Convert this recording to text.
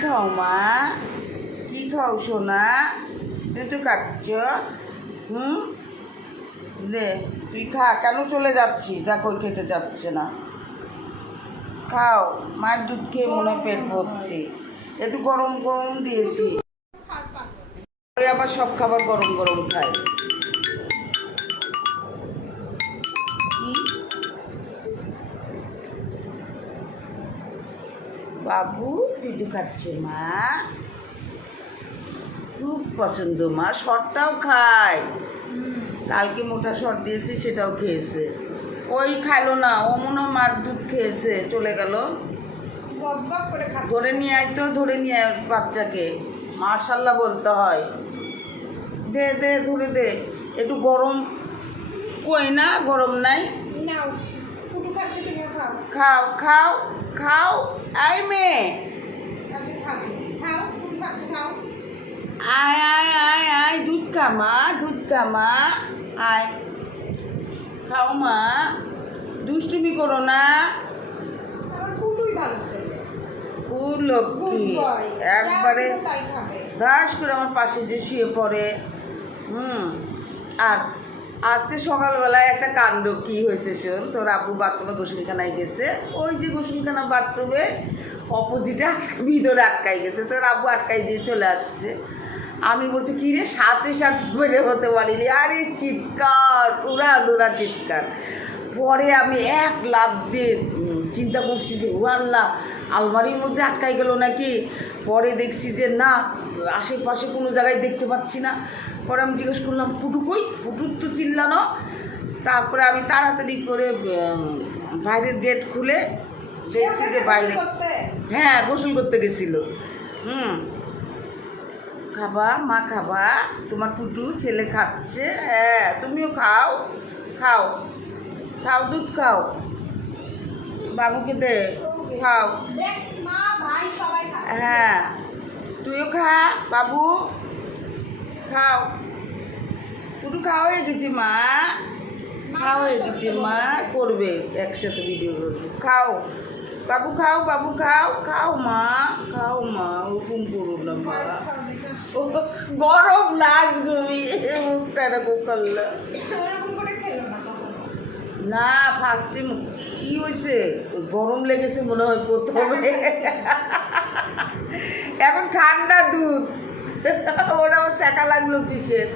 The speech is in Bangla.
খাও, মা। কি খাও, সোনা? তুই তো কাটছ? হুম? দে, তুই খা। কেন চলে যাচ্ছিস? দেখো খেতে যাচ্ছে না। খাও। মায়ের দুধ খেয়ে মনে পেট ভর্তি একটু গরম গরম দিয়েছি। আবার সব খাবার গরম গরম খায়। বাবু দুধু খাচ্ছে মা। খুব পছন্দ মা শরটাও খায়। কালকে মোটা শর দিয়েছি সেটাও খেয়েছে। ওই খাইলো না ও মনে মার দুধ খেয়েছে চলে গেল। ধরে নিয়ে আয় তো ধরে নিয়ে আয় বাচ্চাকে। মার্শাল্লাহ বলতে হয়। দে দে ধরে দে। একটু গরম কই না গরম নাই? খাও খাও। খাও আয় মেয়ে। আয় আয় আয় আয় দুধ খা মা দুধ খা মা আয়। খাও মা দুষ্টুমি করো না। খুব লক্ষ্মী একবারে দাস করে আমার পাশে যে শুয়ে পড়ে। হুম আর আজকে সকালবেলায় একটা কাণ্ড কি হয়েছে শোন? তোর আব্বু বাথরুমে গোসলখানায় গেছে। ওই যে গোসলখানা বাথরুমে অপোজিটে ভিতরে আটকাই গেছে। তোর আব্বু আটকাই দিয়ে চলে আসছে। আমি বলছি, কী রে, সাথে সাথে বেড়ে হতে পারিনি। আরে চিৎকার উড়া দুরা চিৎকার। পরে আমি এক লাভ দিয়ে চিন্তা করছি যে ও আল্লাহ আলমারির মধ্যে আটকাই গেল নাকি? পরে দেখছি যে না আশেপাশে কোনো জায়গায় দেখতে পাচ্ছি না। পরে আমি জিজ্ঞেস করলাম পুটু কই? পুটুর তো চিল্লানো তারপরে আমি তাড়াতাড়ি করে বাইরের গেট খুলে দেখছি যে বাইরে হ্যাঁ গোসল করতে গেছিল। হুম। খাবা মা খাবা তোমার টুটু ছেলে খাচ্ছে হ্যাঁ তুমিও খাও খাও। খাও দুধ খাও। বাবুকে দে খাও। হ্যাঁ তুইও খা বাবু। খাও। টুটু খাওয়া হয়ে গেছি মা। খাওয়া হয়ে গেছি মা করবে একসাথে ভিডিও করবে। খাও। বাবু খাও বাবু খাও। খাও মা। খাও মা। হুকুম করো না মা। গরম লাগ ঘুমিয়ে মুখটা এরকম করল। ওরকম না ফার্স্টে কি হয়েছে? গরম লেগেছে মনে হয় প্রথমে। এখন ঠান্ডা দুধ। ওরা শেখা লাগল কিসের?